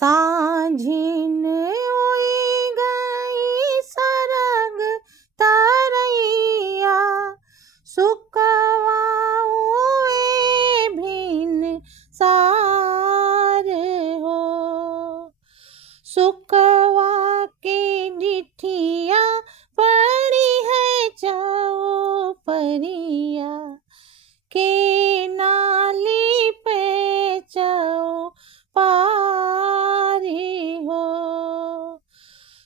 तांझीन उई गई सरग तरैया, सुकवा हुए भिन सार हो। सुकवा के डिठिया पड़ी है चाओ परिया, के नाली पे चाओ पारी हो।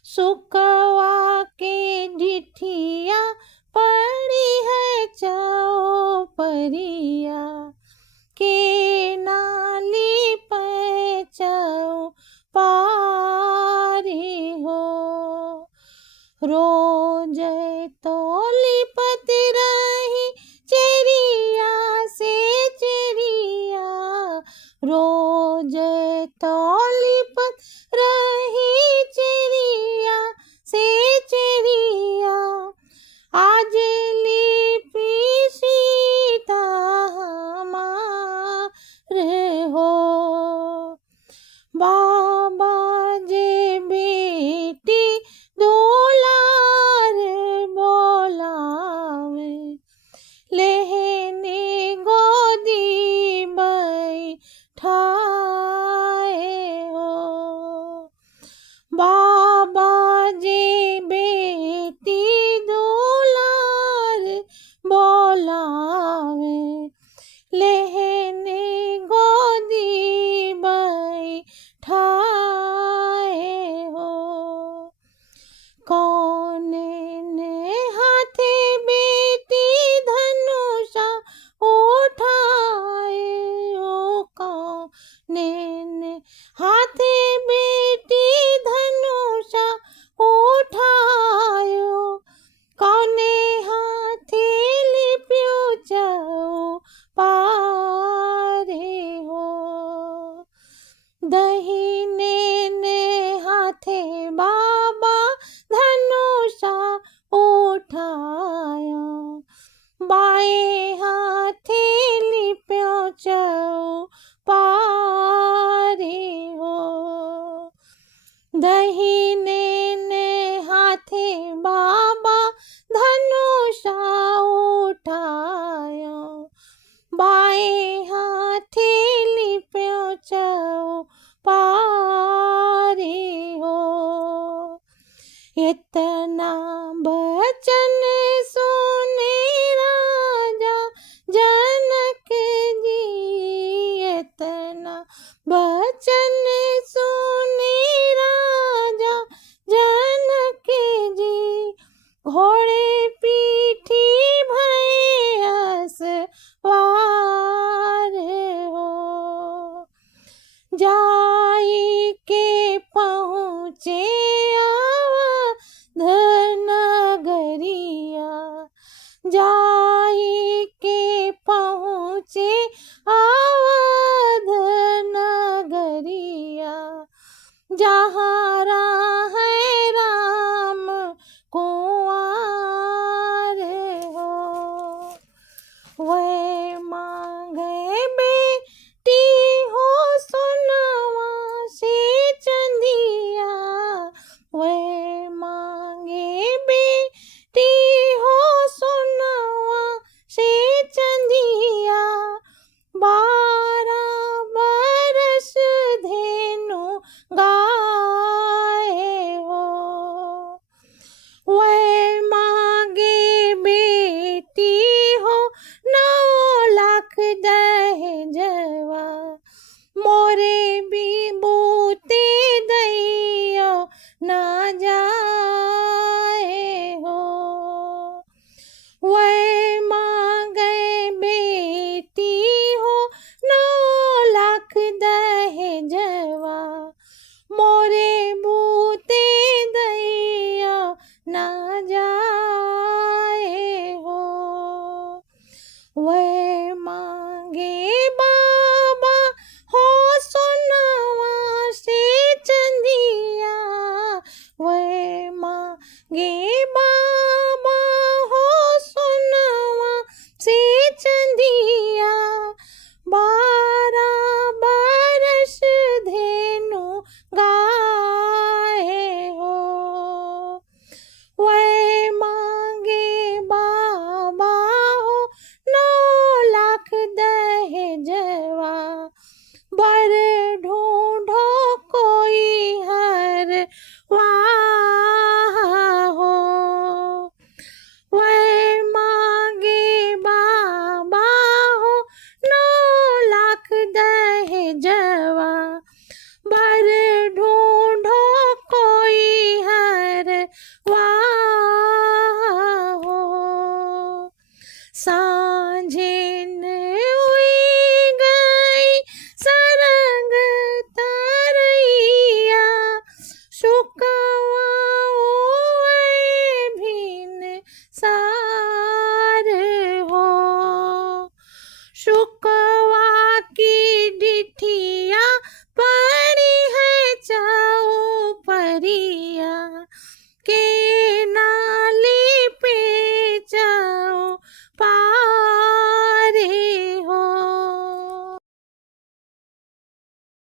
सुकवा के डिठिया पड़ी है चाओ परिया, के नाली पे चाओ पारी हो। रोज तो लिपत रही चेरिया से चेरिया, रोज तो लिपत रही चेरिया से चेरिया, आज लिपि सीता हमार हो। बाबा जे बेटी दुलार बोलावे, लेहने गोदी बैठाए हो। बाबा जे बेटी दुलार बोलावे, लेहने गोदी बैठाए हो। कौने ने हाथे बेटी धनुषा उठाए हो, कौने ने हाथे बेटी धनुषा उठायो, कौने हाथे लिप्यो चाओ पारे हो। दहिने ने हाथे बाबा धनुषा उठाया, बाएं हाथे लिप्यो चाओ पारे हो। दहिने ने हाथे बाबा धनुषा उठाया, बाएं हाथे लिप्यो चाओ पारे हो। इतना बचन सुने राजा जनक जी, इतना बचन सुने राजा जनक जी, घोड़े पीठी भय सवार हो। जाई के पहुँचे अवध नगरिया, जाई के पहुँचे अवध नगरिया, जहाँ है राम कुंवर हो। वह मांगे बेटी हो सोनवा से चंदिया, वह मांगे बेटी हो सोनवा से चंदिया, 12 बरस धेनु गाए हो। वह मांगे बेटी हो 9 लाख दहेजवा, मोरे विभूति दैयो ना जाए हो। वह मांगे बेटी हो 9 लाख दहेजवा, मोरे